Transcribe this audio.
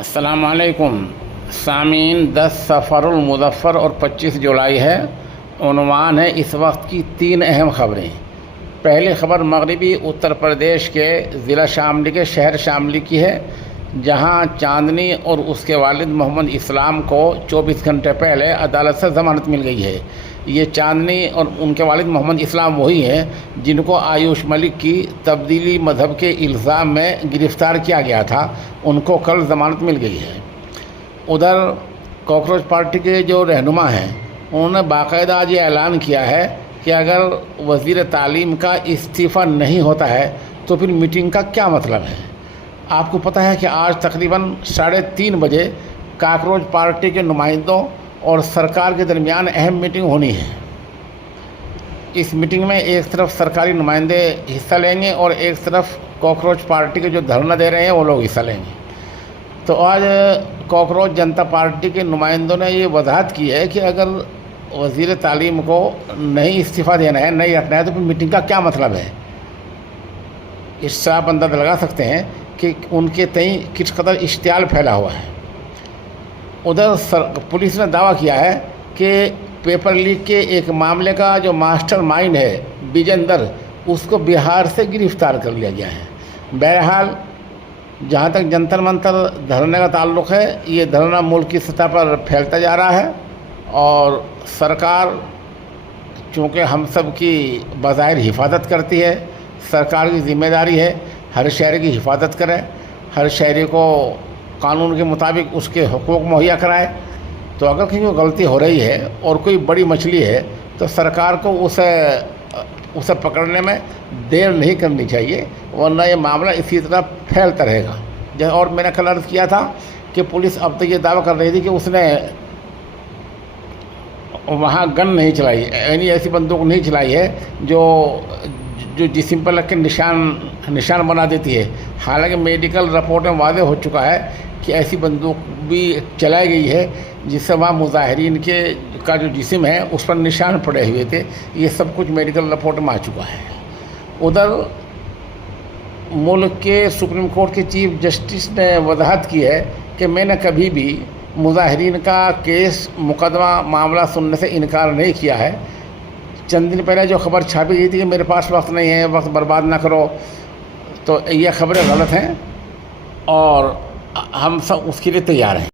السلام علیکم سامعین، 10 صفر المظفر اور 25 جولائی ہے۔ عنوان ہے اس وقت کی 3 اہم خبریں۔ پہلی خبر مغربی اتر پردیش کے ضلع شاملی کے شہر شاملی کی ہے، جہاں چاندنی اور اس کے والد محمد اسلام کو 24 گھنٹے پہلے عدالت سے ضمانت مل گئی ہے۔ یہ چاندنی اور ان کے والد محمد اسلام وہی ہیں جن کو آیوش ملک کی تبدیلی مذہب کے الزام میں گرفتار کیا گیا تھا۔ ان کو کل ضمانت مل گئی ہے۔ ادھر کاکروچ پارٹی کے جو رہنما ہیں، انہوں نے باقاعدہ آج یہ اعلان کیا ہے کہ اگر وزیر تعلیم کا استعفیٰ نہیں ہوتا ہے تو پھر میٹنگ کا کیا مطلب ہے۔ آپ کو پتہ ہے کہ آج تقریباً 3:30 بجے کاکروچ پارٹی کے نمائندوں اور سرکار کے درمیان اہم میٹنگ ہونی ہے۔ اس میٹنگ میں ایک طرف سرکاری نمائندے حصہ لیں گے اور ایک طرف کاکروچ پارٹی کے جو دھرنا دے رہے ہیں وہ لوگ حصہ لیں گے۔ تو آج کاکروچ جنتا پارٹی کے نمائندوں نے یہ وضاحت کی ہے کہ اگر وزیر تعلیم کو نہیں استعفیٰ دینا ہے، نہیں رکھنا ہے، تو پھر میٹنگ کا کیا مطلب ہے۔ اس سے آپ اندازہ لگا سکتے ہیں کہ ان کے تئیں کس قدر اشتعال پھیلا ہوا ہے۔ ادھر پولیس نے دعویٰ کیا ہے کہ پیپر لیک کے ایک معاملے کا جو ماسٹر مائنڈ ہے بیجندر، اس کو بہار سے گرفتار کر لیا گیا ہے۔ بہرحال جہاں تک جنتر منتر دھرنے کا تعلق ہے، یہ دھرنا ملک کی سطح پر پھیلتا جا رہا ہے اور سرکار چونکہ ہم سب کی بظاہر حفاظت کرتی ہے، سرکار کی ذمہ داری ہے ہر شہری کی حفاظت کرے، ہر شہری کو قانون کے مطابق اس کے حقوق مہیا کرائے۔ تو اگر کہیں کوئی غلطی ہو رہی ہے اور کوئی بڑی مچھلی ہے تو سرکار کو اسے پکڑنے میں دیر نہیں کرنی چاہیے، ورنہ یہ معاملہ اسی طرح پھیلتا رہے گا۔ اور میں نے کل عرض کیا تھا کہ پولیس اب تک یہ دعویٰ کر رہی تھی کہ اس نے وہاں گن نہیں چلائی، یعنی ایسی بندوق نہیں چلائی ہے جو جسم پر لگ کے نشان بنا دیتی ہے۔ حالانکہ میڈیکل رپورٹ میں واضح ہو چکا ہے کہ ایسی بندوق بھی چلائی گئی ہے جس سے وہاں مظاہرین کا جو جسم ہے اس پر نشان پڑے ہوئے تھے۔ یہ سب کچھ میڈیکل رپورٹ میں آ چکا ہے۔ ادھر ملک کے سپریم کورٹ کے چیف جسٹس نے وضاحت کی ہے کہ میں نے کبھی بھی مظاہرین کا کیس مقدمہ معاملہ سننے سے انکار نہیں کیا ہے۔ چند دن پہلے جو خبر چھاپی گئی تھی کہ میرے پاس وقت نہیں ہے، وقت برباد نہ کرو، تو یہ خبریں غلط ہیں اور ہم سب اس کے لیے تیار ہیں۔